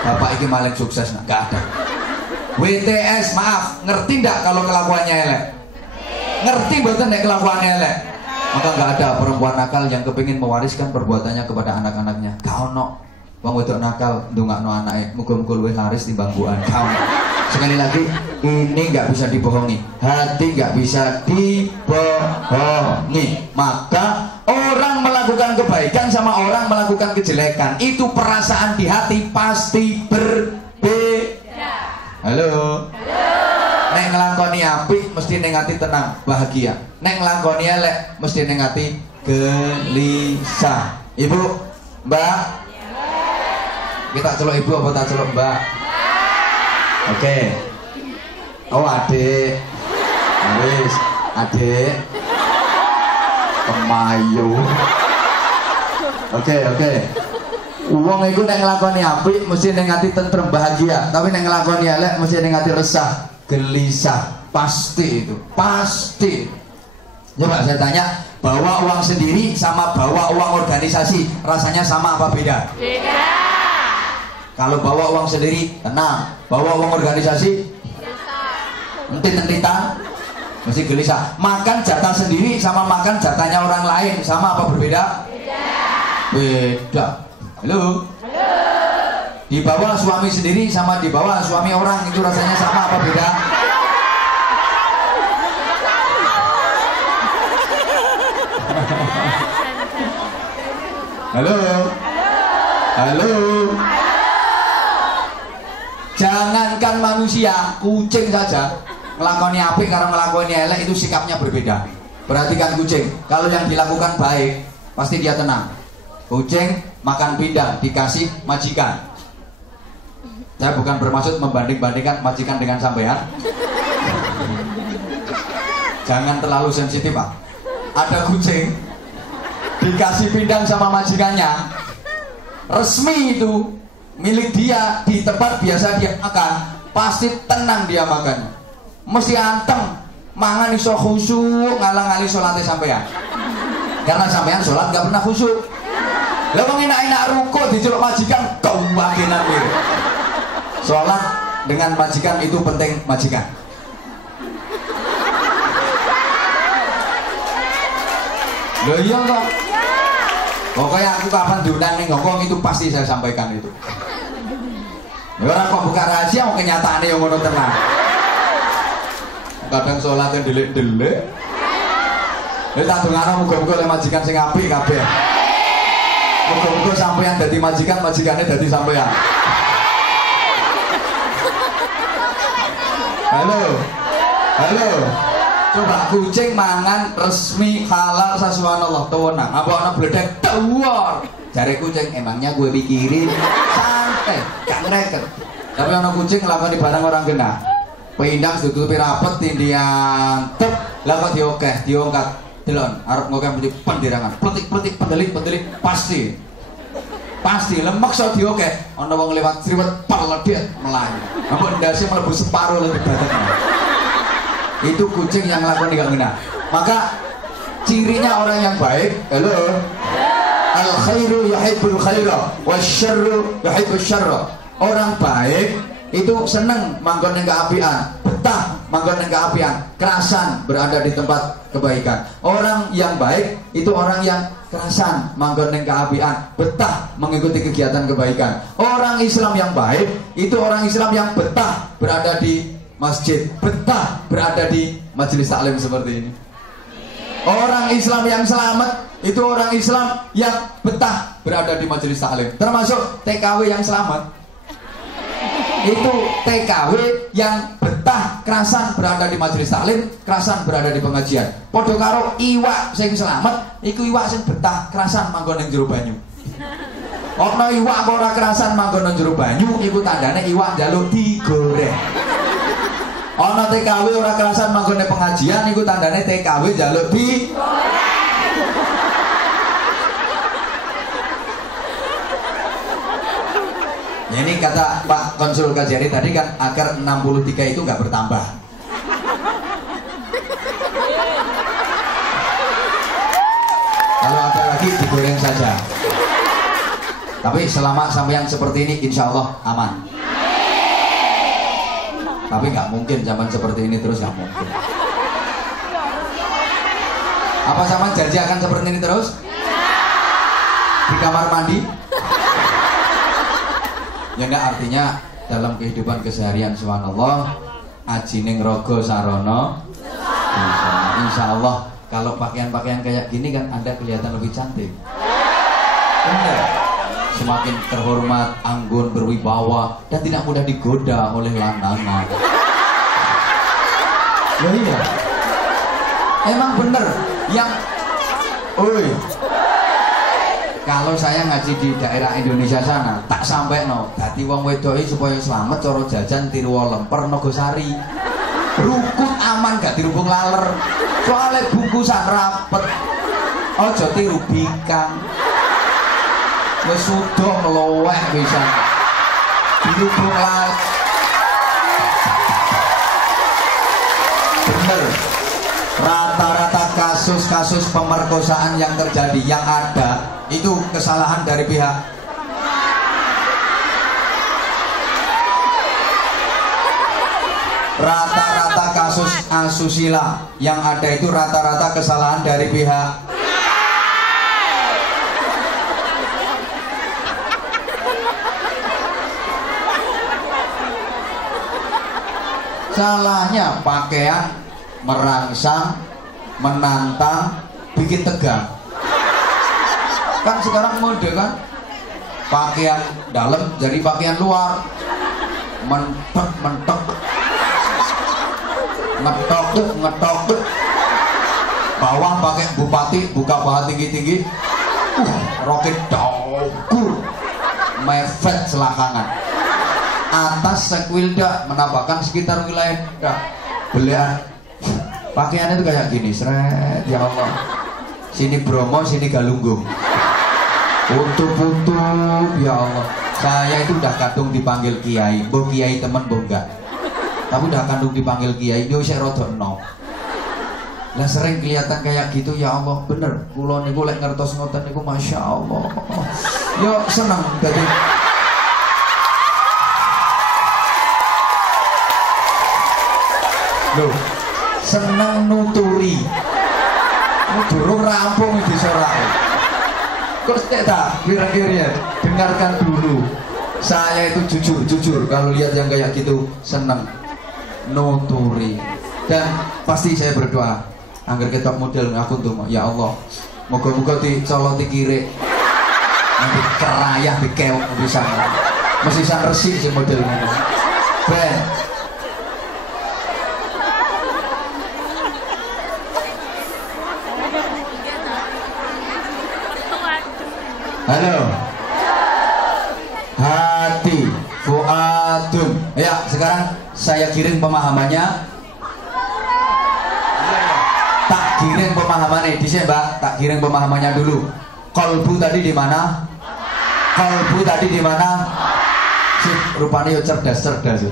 bapak ini maling sukses, nah, gak ada. WTS, maaf, ngerti ndak kalau kelakuannya elek? Ngerti betul nek kelakuannya elek? Maka nggak ada perempuan nakal yang kepingin mewariskan perbuatannya kepada anak-anaknya. Kau no, wong wedok nakal ndongakno anake, muga-muga luwih laris timbang buan. Kau. Sekali lagi, ini nggak bisa dibohongi. Hati nggak bisa dibohongi. Maka orang melakukan kebaikan sama orang melakukan kejelekan, itu perasaan di hati pasti berbeda. Halo. Nek ngelakoni apik mesti ning ati tenang, bahagia. Nek ngelakoni elek mesti ning ati gelisah. Ibu, Mbak. Kita celuk ibu apa tak celuk Mbak? Oke. Oh, adik. Wis, adik. Kemayu. Oke. Wong iku nek nglakoni apik mesti ning ati tentrem bahagia, tapi nek nglakoni elek mesti ning ati resah, gelisah. Pasti itu, pasti. Coba saya tanya, bawa uang sendiri sama bawa uang organisasi rasanya sama apa beda? Beda. Kalau bawa uang sendiri tenang, bawa uang organisasi entit-entitan mesti gelisah. Makan jatah sendiri sama makan jatahnya orang lain sama apa berbeda? Beda. Halo. Di bawah suami sendiri sama di bawah suami orang itu rasanya sama apa beda? Halo. Halo. Jangankan manusia, kucing saja ngelakoni apik karo ngelakoni elek itu sikapnya berbeda. Perhatikan kucing, kalau yang dilakukan baik pasti dia tenang. Kucing makan pindang dikasih majikan. Saya bukan bermaksud membanding-bandingkan majikan dengan sampean. Jangan terlalu sensitif, Pak. Ada kucing dikasih pindang sama majikannya, resmi itu milik dia, di tempat biasa dia makan, pasti tenang dia makan. Mesti anteng, mangan iso khusyuk, ngalang-ngali sholatnya sampean. Karena sampean sholat gak pernah khusyuk. Lah wong enak-enak ruko diceluk majikan kewakilan kuwi. Sholat dengan majikan itu penting majikan. Loh iya kok. Pokoknya aku kapan diundang ning Hongkong itu pasti saya sampaikan itu. Ya orang kok buka rahasia mau kenyataannya yang ngono tenang. Kadang sholat yang delik-delik. Lha tak dongano muga-muga le majikan sing apik kabeh. Muga-muga sampeyan dadi majikan, majikannya dadi sampeyan. Halo. Halo. Coba kucing mangan resmi halal sasuwanallah tenang. Apa ana bledek tuwor. Jare kucing emangnya gue pikirin santai, gak ngereken. Tapi ana kucing nglakoni barang orang kena. Pindang ditutupi rapet tindian tep, lah kok diokeh, diongkat. Delon arep ngokeh mesti pendirangan. Pletik-pletik pendelik pasti. Pasti lemek so diokeh. Ana wong lewat sriwet peledet melayu. Ampun ndase mlebu separo lho badannya. Itu kucing yang lakoni gak ngena. Maka cirinya orang yang baik, halo. Al khairu yuhibbul khaira wasyarru yuhibbus syarra. Orang baik itu seneng manggon ning keapian, betah manggon ning keapian, kerasan berada di tempat kebaikan. Orang yang baik itu orang yang kerasan manggon ning keapian, betah mengikuti kegiatan kebaikan. Orang Islam yang baik itu orang Islam yang betah berada di masjid, betah berada di majelis taklim seperti ini. Orang Islam yang selamat itu orang Islam yang betah berada di majelis taklim. Termasuk TKW yang selamat. Itu TKW yang betah kerasan berada di majelis taklim, kerasan berada di pengajian. Padha karo iwak sing selamat, iku iwak sing betah kerasan manggon ning jero banyu. Ana iwak kok ora kerasan manggon ning jero banyu, iku tandane iwak njaluk digoreng. Ana TKW ora kerasan manggon ning pengajian, iku tandane TKW njaluk digoreng. Ini kata Pak Konsul Kajari tadi kan akar 63 itu nggak bertambah. Kalau ada lagi digoreng saja. Tapi selama sampean seperti ini insya Allah aman. Tapi nggak mungkin zaman seperti ini terus, nggak mungkin. Apa sama janji akan seperti ini terus? Di kamar mandi? Ya enggak, artinya dalam kehidupan keseharian subhanallah ajining rogo sarono. Insya Allah kalau pakaian-pakaian kayak gini kan Anda kelihatan lebih cantik. Benar. Semakin terhormat, anggun, berwibawa dan tidak mudah digoda oleh lanangan. Ya iya. Emang bener yang kalau saya ngaji di daerah Indonesia sana tak sampai no dadi wong wedok supaya selamat coro jajan tiru lemper Nogosari rukun aman gak dirubung laler soalnya bungkusan rapet ojo tiru bikang wis sudah ngeloweh bisa dirubung laler. Bener, rata-rata kasus-kasus pemerkosaan yang terjadi yang ada itu kesalahan dari pihak rata-rata kasus asusila yang ada itu rata-rata kesalahan dari pihak salahnya pakaian merangsang, menantang, bikin tegang. Kan sekarang mode kan pakaian dalam jadi pakaian luar, mentok ngetok bawah pakai bupati buka paha tinggi roket daukur mepet selakangan atas sekwilda menampakkan sekitar wilayah belian pakaiannya itu kayak gini seret ya Allah sini Bromo sini Galunggung putu ya Allah saya itu udah kadung dipanggil kiai boh kiai temen boh enggak tapi udah kadung dipanggil kiai ini saya rodok no lah sering kelihatan kayak gitu ya Allah bener kula niku lek ngertos ngoten niku Masya Allah yo seneng jadi loh seneng nuturi durung rampung di sorak terus tak kira-kira dengarkan dulu saya itu jujur kalau lihat yang kayak gitu seneng nuturi dan pasti saya berdoa agar kita model aku tuh ya Allah moga-moga dicoloti kiri nanti kerayah dikewok bisa mesti san resik si modelnya ben. Halo. Hati, fuadun. Ya, sekarang saya kirim pemahamannya. Tak kirim pemahamannya di sini, Mbak. Tak kirim pemahamannya dulu. Kolbu tadi di mana? Kolbu tadi di mana? Sip, rupanya yo cerdas-cerdas.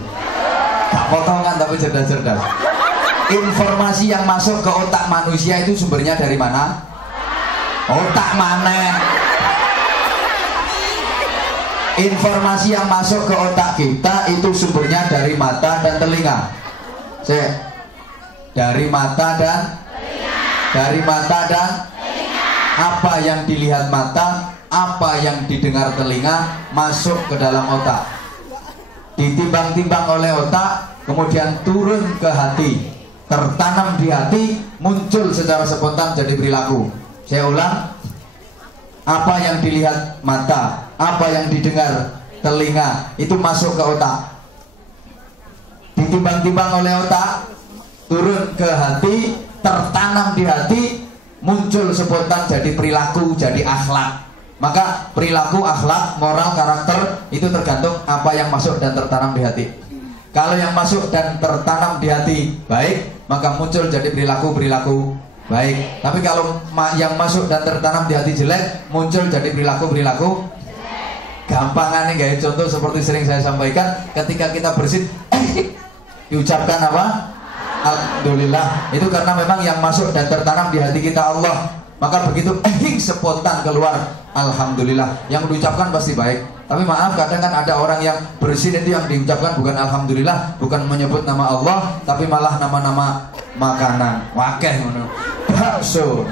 Gak potongan tapi cerdas-cerdas. Informasi yang masuk ke otak manusia itu sumbernya dari mana? Otak mana? Informasi yang masuk ke otak kita itu sumbernya dari mata dan telinga. Dari mata dan dari mata dan apa yang dilihat mata, apa yang didengar telinga masuk ke dalam otak. Ditimbang-timbang oleh otak, kemudian turun ke hati, tertanam di hati, muncul secara spontan jadi perilaku. Saya ulang, apa yang dilihat mata, apa yang didengar telinga itu masuk ke otak, ditimbang-timbang oleh otak, turun ke hati, tertanam di hati, muncul spontan jadi perilaku, jadi akhlak. Maka perilaku, akhlak, moral, karakter itu tergantung apa yang masuk dan tertanam di hati. Kalau yang masuk dan tertanam di hati baik, maka muncul jadi perilaku baik. Tapi kalau yang masuk dan tertanam di hati jelek, muncul jadi perilaku gampangannya gaya contoh seperti sering saya sampaikan, ketika kita bersin diucapkan apa? Alhamdulillah. Itu karena memang yang masuk dan tertanam di hati kita Allah. Maka begitu spontan keluar alhamdulillah, yang diucapkan pasti baik. Tapi maaf, kadang kan ada orang yang bersin itu yang diucapkan bukan alhamdulillah, bukan menyebut nama Allah, tapi malah nama-nama makanan. Wakeh ngono. Bakso,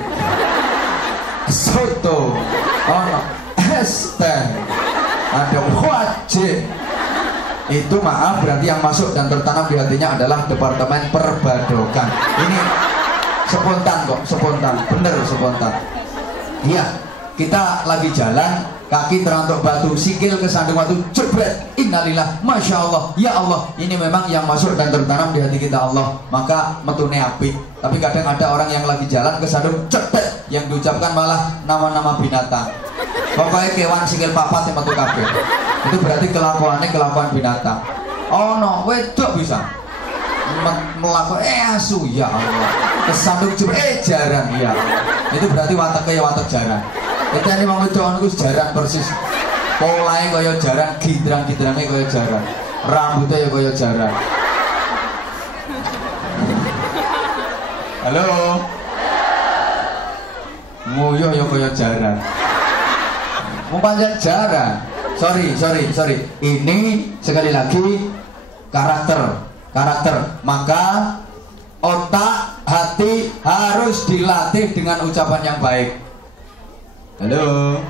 soto, es teh, ada wajib. Itu maaf, berarti yang masuk dan tertanam di hatinya adalah departemen perbadokan. Ini spontan kok, spontan, bener spontan. Iya, kita lagi jalan, kaki terantuk batu, sikil kesandung batu, jebret, innalillah, masya Allah, ya Allah. Ini memang yang masuk dan tertanam di hati kita Allah, maka metune apik. Tapi kadang ada orang yang lagi jalan kesandung, jebret, yang diucapkan malah nama-nama binatang. Pokoknya kewan sikil papat yang metu kabeh. Itu berarti kelakuannya kelakuan binatang. Oh no, wedok bisa melakukan asu, ya Allah. Kesandung jebret, jarang, ya. Itu berarti wataknya ya watak jarang. Kita ini mau ngedon itu jaran persis. Polanya kaya jaran, gidrang-gidrangnya kaya jaran, rambutnya ya kaya jaran. Halo. Nguyuh ya kaya jaran. Mau panjang jaran. Sorry. Ini sekali lagi karakter. Maka otak, hati harus dilatih dengan ucapan yang baik. Halo.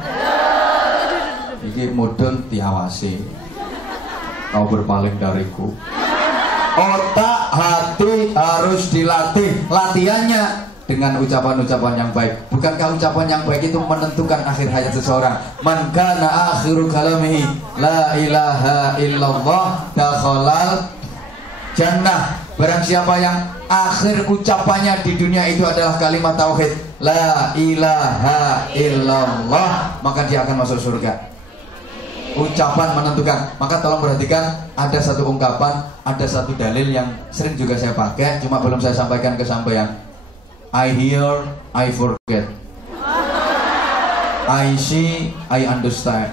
Iki mudun diawasi. Kau berpaling dariku. Otak, hati harus dilatih. Latihannya dengan ucapan-ucapan yang baik. Bukankah ucapan yang baik itu menentukan akhir hayat seseorang? Man kana akhiru kalamihi la ilaha illallah dakhalal jannah. Barang siapa yang akhir ucapannya di dunia itu adalah kalimat tauhid, la ilaha illallah, maka dia akan masuk surga. Ucapan menentukan. Maka tolong perhatikan, ada satu ungkapan, ada satu dalil yang sering juga saya pakai, cuma belum saya sampaikan ke sampean. I hear, I forget. I see, I understand.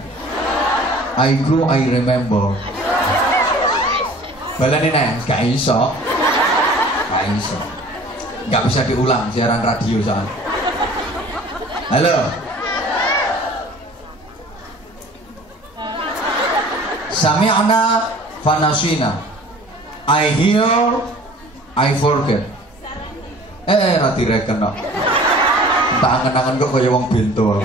I go, I remember. Balane nek gak iso. Nggak bisa diulang siaran radio soal. Halo. Sami'na fanasina. I hear, I forget. Ra direken kok. Tak angen-angen kok kaya wong bento.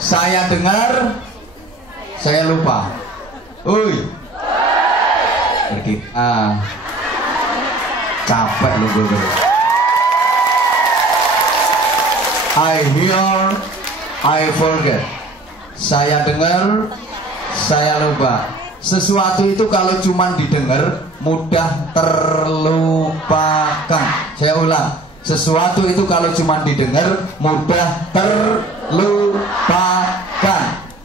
Saya dengar, saya lupa. Oi. Capek lu gue. I hear, I forget. Saya dengar, saya lupa. Sesuatu itu kalau cuma didengar mudah terlupakan. Saya ulang. Sesuatu itu kalau cuma didengar mudah terlupakan.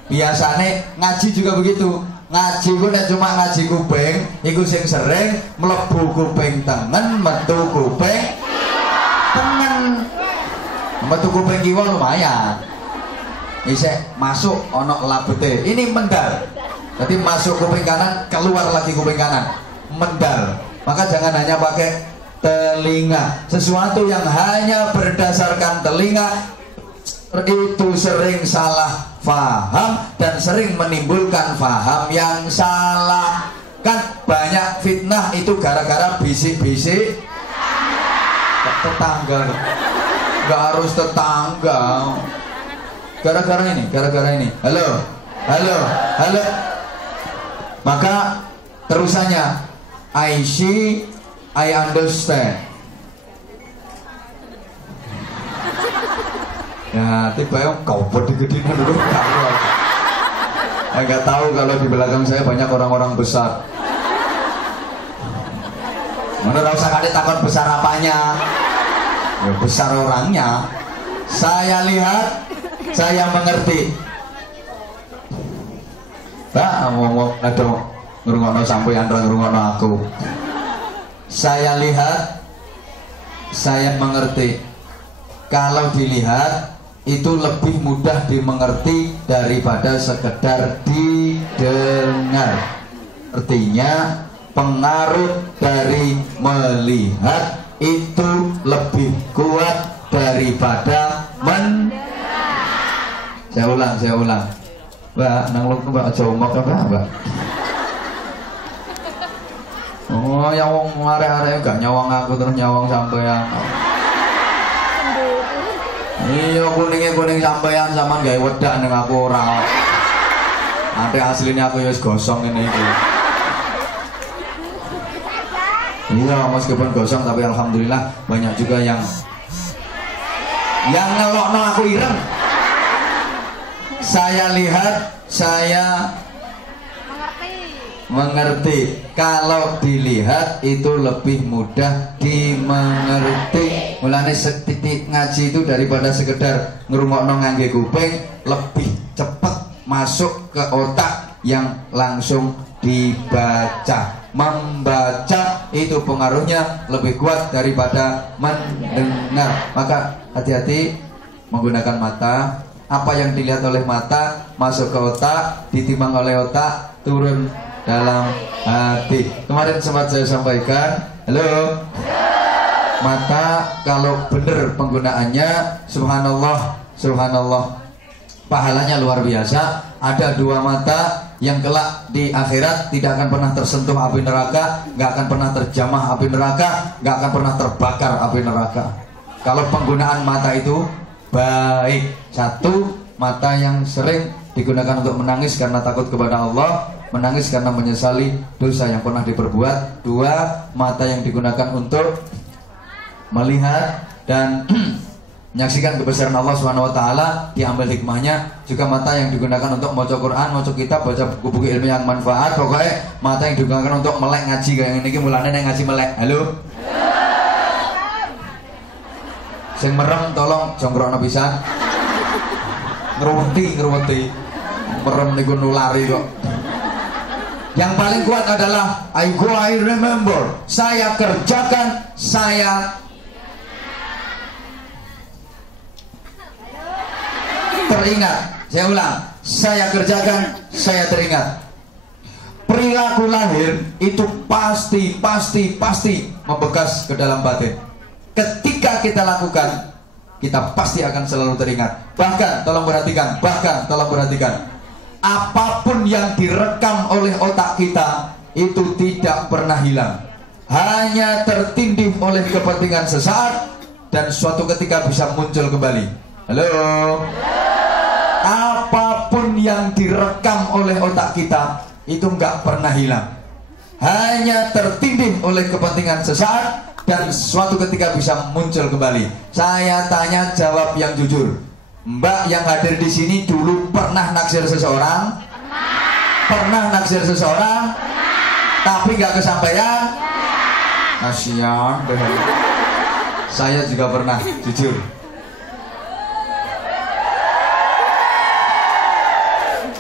Biasanya ngaji juga begitu. Ngaji ku nek cuma ngaji kuping, iku sing sering mlebu kuping tengen, metu kuping tengen. Metu kuping kiwa lumayan. Isek masuk ono labete. Ini mendal. Jadi masuk kuping kanan, keluar lagi kuping kanan. Mendal. Maka jangan hanya pakai telinga. Sesuatu yang hanya berdasarkan telinga itu sering salah faham dan sering menimbulkan faham yang salah. Kan banyak fitnah itu gara-gara bisik-bisik tetangga. Gak harus tetangga. Gara-gara ini. Halo. Maka terusannya I see, I understand. Ya, tiba-tiba kau gede-gedein dulu. Enggak tahu kalau di belakang saya banyak orang-orang besar. Mana usah kali takut besar apanya? Ya besar orangnya. Saya lihat, saya mengerti. Pak, ngomong ada ngrungokno sampeyan ra ngrungokno aku. Saya lihat, saya mengerti. Kalau dilihat itu lebih mudah dimengerti daripada sekedar didengar. Artinya pengaruh dari melihat itu lebih kuat daripada Saya ulang. Mbak, nang lu Mbak aja omong apa, Mbak? Oh, yang wong arek-arek gak nyawang aku terus nyawang sampean. Iya, kuning sampean sampean gawe wedak ning aku ora. Ate aslinya aku ya wis gosong ini iki. Iya, meskipun gosong tapi alhamdulillah banyak juga yang ngelokno aku ireng. Saya lihat, saya mengerti. Kalau dilihat itu lebih mudah dimengerti. Mulane setitik ngaji itu daripada sekedar ngrungokno ngangge kuping, lebih cepat masuk ke otak yang langsung dibaca. Membaca itu pengaruhnya lebih kuat daripada mendengar. Maka hati-hati menggunakan mata. Apa yang dilihat oleh mata masuk ke otak, ditimbang oleh otak, turun dalam hati. Kemarin sempat saya sampaikan, halo, mata kalau benar penggunaannya, subhanallah, pahalanya luar biasa. Ada dua mata yang kelak di akhirat tidak akan pernah tersentuh api neraka, nggak akan pernah terjamah api neraka, nggak akan pernah terbakar api neraka. Kalau penggunaan mata itu baik. Satu, mata yang sering digunakan untuk menangis karena takut kepada Allah, menangis karena menyesali dosa yang pernah diperbuat. Dua, mata yang digunakan untuk melihat dan menyaksikan kebesaran Allah Subhanahu wa taala, diambil hikmahnya. Juga mata yang digunakan untuk baca Quran, baca kitab, baca buku-buku ilmu yang manfaat. Pokoknya mata yang digunakan untuk melek ngaji kayak ini mulane nek ngaji melek. Halo. Sing merem tolong jongkrokno pisan. Ngeruweti. Merem niku nulari kok. Yang paling kuat adalah I remember. Saya kerjakan, saya teringat. Saya ulang, saya kerjakan, saya teringat. Perilaku lahir itu pasti membekas ke dalam batin. Ketika kita lakukan, kita pasti akan selalu teringat. Bahkan tolong perhatikan, apapun yang direkam oleh otak kita itu tidak pernah hilang, hanya tertindih oleh kepentingan sesaat dan suatu ketika bisa muncul kembali. Halo. Apapun yang direkam oleh otak kita itu nggak pernah hilang, hanya tertindih oleh kepentingan sesaat dan suatu ketika bisa muncul kembali. Saya tanya jawab yang jujur. Mbak yang hadir di sini dulu pernah naksir seseorang? Pernah naksir seseorang? Tapi nggak kesampaian? Kasihan. Saya juga pernah, jujur.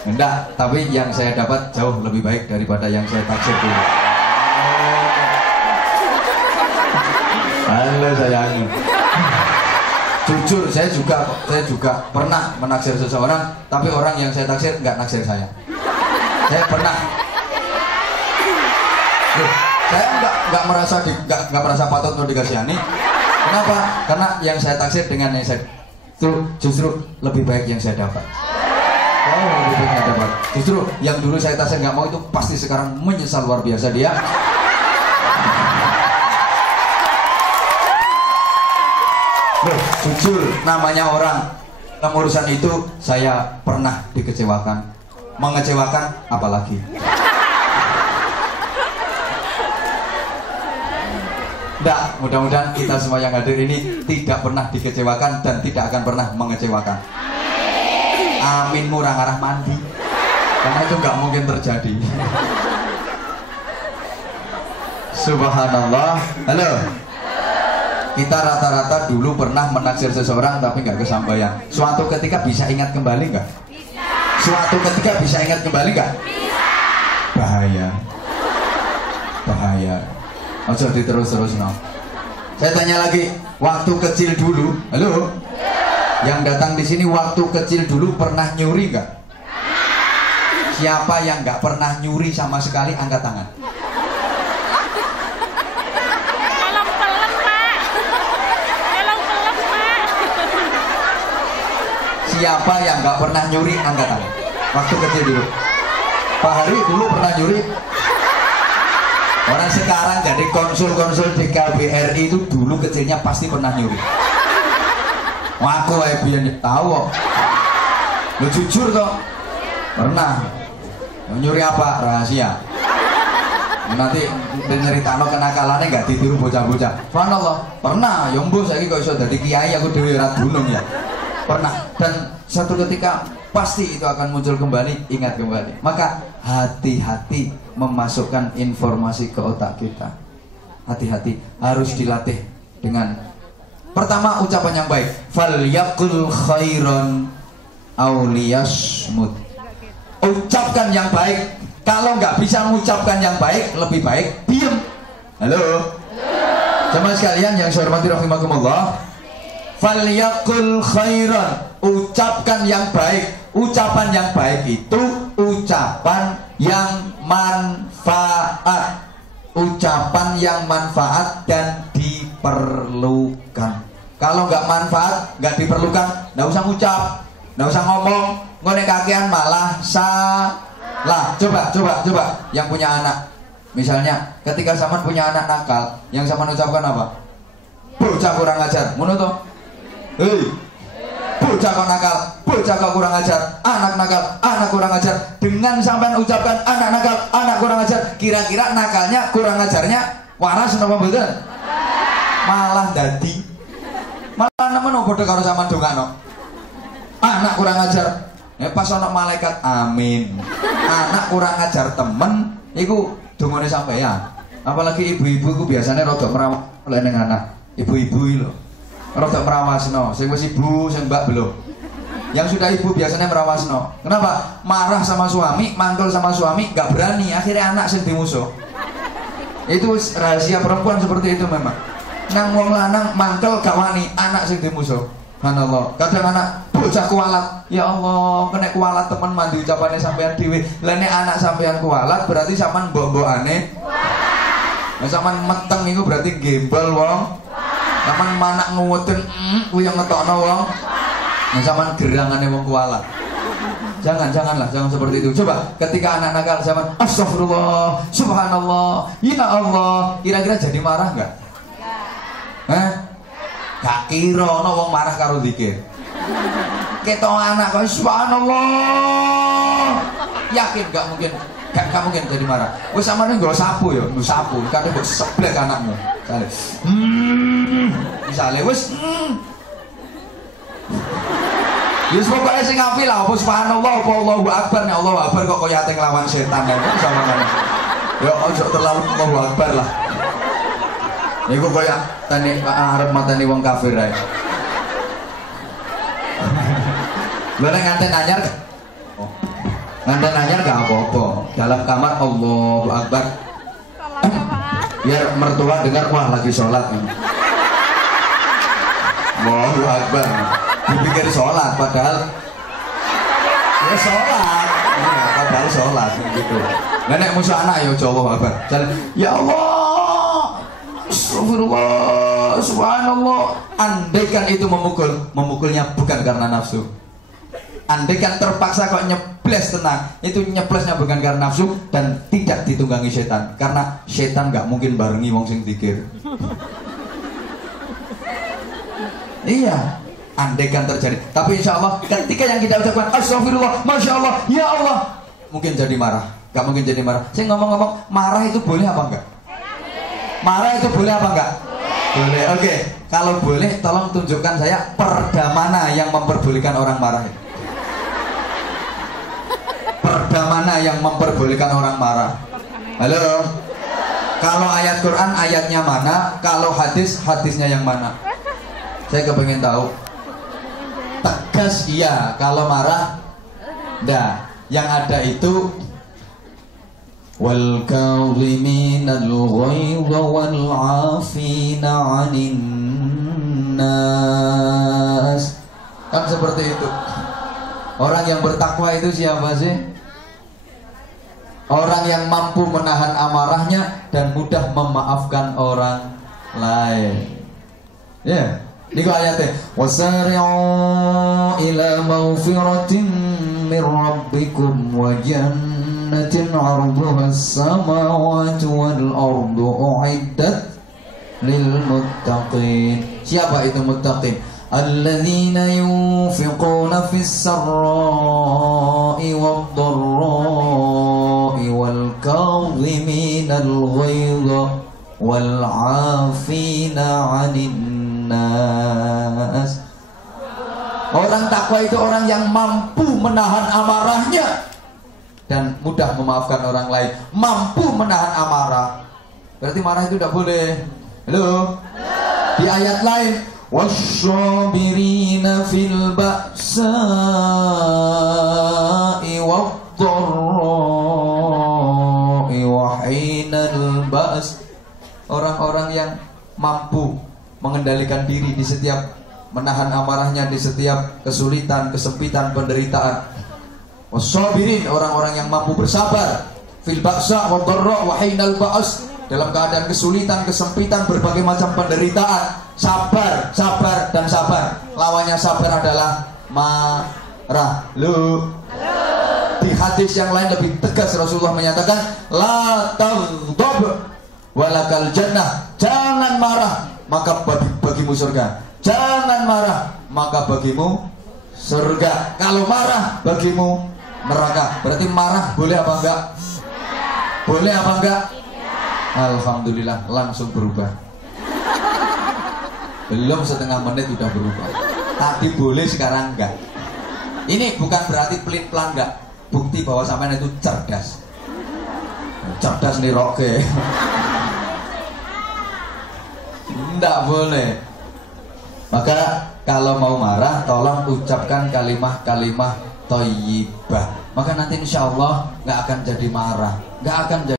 Enggak, tapi yang saya dapat jauh lebih baik daripada yang saya taksir dulu. Halo sayang. Jujur, saya juga pernah menaksir seseorang, tapi orang yang saya taksir nggak naksir saya. Saya pernah. Saya nggak merasa patut untuk dikasihani. Kenapa? Karena yang saya taksir dengan yang saya itu justru lebih baik yang saya dapat. Oh, lebih baik yang dapat. Justru yang dulu saya taksir nggak mau itu pasti sekarang menyesal luar biasa dia. Loh, jujur namanya orang dalam urusan itu saya pernah dikecewakan, mengecewakan apalagi. Enggak, mudah-mudahan kita semua yang hadir ini tidak pernah dikecewakan dan tidak akan pernah mengecewakan. Amin murah arah mandi, karena itu nggak mungkin terjadi. Subhanallah. Halo. Kita rata-rata dulu pernah menaksir seseorang tapi nggak kesampaian. Suatu ketika bisa ingat kembali nggak? Suatu ketika bisa ingat kembali nggak? Bahaya. Ojo diterus-terus no. Saya tanya lagi, waktu kecil dulu, halo? Yang datang di sini waktu kecil dulu pernah nyuri nggak? Siapa yang nggak pernah nyuri sama sekali angkat tangan? Siapa yang nggak pernah nyuri angkat tangan? Waktu kecil dulu. Pak Hari dulu pernah nyuri. Orang sekarang jadi konsul-konsul di KBRI itu dulu kecilnya pasti pernah nyuri. Wah, aku biar tahu kok. Lu jujur kok. Pernah. Nyuri apa? Rahasia. Nanti nyeritakno kenakalannya nggak ditiru bocah-bocah. Subhanallah. Pernah. Yombo saiki kok iso dadi kiai aku dhewe ora gunung ya. Pernah. Dan satu ketika pasti itu akan muncul kembali, ingat kembali. Maka hati-hati memasukkan informasi ke otak kita. Hati-hati, harus dilatih dengan pertama ucapan yang baik. Falyaqul khairan aw liyasmut. Ucapkan yang baik. Kalau nggak bisa mengucapkan yang baik, lebih baik diam. Halo. Jemaah sekalian yang saya hormati rahimakumullah. Falyaqul khairan. Ucapkan yang baik. Ucapan yang baik itu ucapan yang manfaat. Ucapan yang manfaat dan diperlukan. Kalau nggak manfaat, nggak diperlukan, nggak usah ngucap, nggak usah ngomong. Ngone kakean malah salah. Coba yang punya anak. Misalnya ketika zaman punya anak nakal, yang zaman ucapkan apa? Bocah kurang ajar. Ngono to? Hei. Bocah kok nakal, bocah kok kurang ajar, anak nakal, anak kurang ajar. Dengan sampean ucapkan anak nakal, anak kurang ajar, kira-kira nakalnya, kurang ajarnya waras napa mboten? Malah dadi. Malah nemen padha karo sampean dongakno. Anak kurang ajar. Pas ana malaikat amin. Anak kurang ajar temen iku dongane sampean. Apalagi ibu-ibu iku biasanya rada merawat oleh ning anak. Ibu-ibu iki lho. Rada merawasno, sing wis ibu, sing mbak belum. Yang sudah ibu biasanya merawasno. Kenapa? Marah sama suami, mangkel sama suami, gak berani. Akhirnya anak sing dimusuh. Itu rahasia perempuan seperti itu memang. Nang wong lanang mangkel gak wani, anak sing dimusuh. Subhanallah. Kadang anak bocah kualat. Ya Allah, kena kualat temen mandi ucapannya sampean dhewe. Lah nek anak sampean kualat berarti sampean mbok-mbokane. Nah, sampean meteng iku berarti gembel wong. Sampeyan manak nguweden kuwi yang ngetokno wong. Nah, sampeyan gerangane wong kualat. Jangan seperti itu. Coba ketika anak nakal sampeyan astagfirullah, subhanallah, ya Allah, kira-kira jadi marah enggak? Hah? Gak kira ana wong marah karo zikir. Ketok anak kok subhanallah. Yakin gak mungkin. Gak mungkin jadi marah. Wes sampeyan nggo sapu ya, nggo sapu, kadang mbok seblek anakmu. Misale wes Yus pokoknya sing apik lah, apa subhanallah, apa Allahu akbar, nek Allahu akbar kok koyo ate nglawan setan ya sama kan. Ya ojo terlalu Allahu akbar lah. Niku koyo tani arep mateni wong kafir ae. Lha nek nganten anyar nganten anyar gak apa-apa. Dalam kamar Allahu akbar. Biar mertua dengar wah lagi sholat. Allahu akbar. Dipikir sholat padahal ya sholat. Ya, padahal sholat gitu. Nenek musuh anak ya Allahu akbar. Ya Allah. Astagfirullah, subhanallah. Andaikan itu memukulnya bukan karena nafsu. Andaikan terpaksa kok nyebles tenang, itu nyeblesnya bukan karena nafsu dan tidak ditunggangi setan. Karena setan nggak mungkin barengi wong sing zikir. Iya, andaikan terjadi. Tapi insya Allah ketika yang kita ucapkan astagfirullah, masya Allah, ya Allah, mungkin jadi marah. Gak mungkin jadi marah. Saya ngomong-ngomong, marah itu boleh apa enggak? Marah itu boleh apa enggak? Boleh. Oke, kalau boleh tolong tunjukkan saya perda mana yang memperbolehkan orang marah. Perda mana yang memperbolehkan orang marah? Halo? Kalau ayat Quran ayatnya mana? Kalau hadis hadisnya yang mana? Saya kepengen tahu. Tegas iya, kalau marah dah. Yang ada itu wal kaziminal ghaidha wal 'afina 'anil nas. Kan seperti itu. Orang yang bertakwa itu siapa sih? Orang yang mampu menahan amarahnya dan mudah memaafkan orang lain. Ya, Niku ayate wasari'u ila maghfiratin min rabbikum wa jannatin 'arduha as-samawati wal ardu u'iddat lil muttaqin. Siapa itu muttaqin? Alladzina yunfiquna fis sarra'i wad dharra'i wal kadhiminal ghaidha wal 'afina 'anil nas. Orang takwa itu orang yang mampu menahan amarahnya dan mudah memaafkan orang lain. Mampu menahan amarah. Berarti marah itu tidak boleh. Halo? Di ayat lain, wasyabirina fil ba'sa'i wad-dharra'i wa hinal ba's. Orang-orang yang mampu mengendalikan diri di setiap menahan amarahnya di setiap kesulitan, kesempitan, penderitaan. Wassabirin, orang-orang yang mampu bersabar fil ba'sa wa dharra wa hinal ba's, dalam keadaan kesulitan, kesempitan, berbagai macam penderitaan. Sabar, sabar dan sabar. Lawannya sabar adalah marah. Halo. Di hadis yang lain lebih tegas Rasulullah menyatakan la taghdab walakal jannah. Jangan marah, maka bagimu surga. Jangan marah, maka bagimu surga. Kalau marah, bagimu neraka. Berarti marah boleh apa enggak? Boleh apa enggak? Alhamdulillah, langsung berubah. Belum setengah menit sudah berubah. Tadi boleh, sekarang enggak. Ini bukan berarti pelit-pelan, enggak. Bukti bahwa sampean itu cerdas. Cerdas nih roke. Enggak boleh. Maka kalau mau marah, tolong ucapkan kalimah-kalimah thayyibah. Maka nanti insya Allah nggak akan jadi marah, nggak akan jadi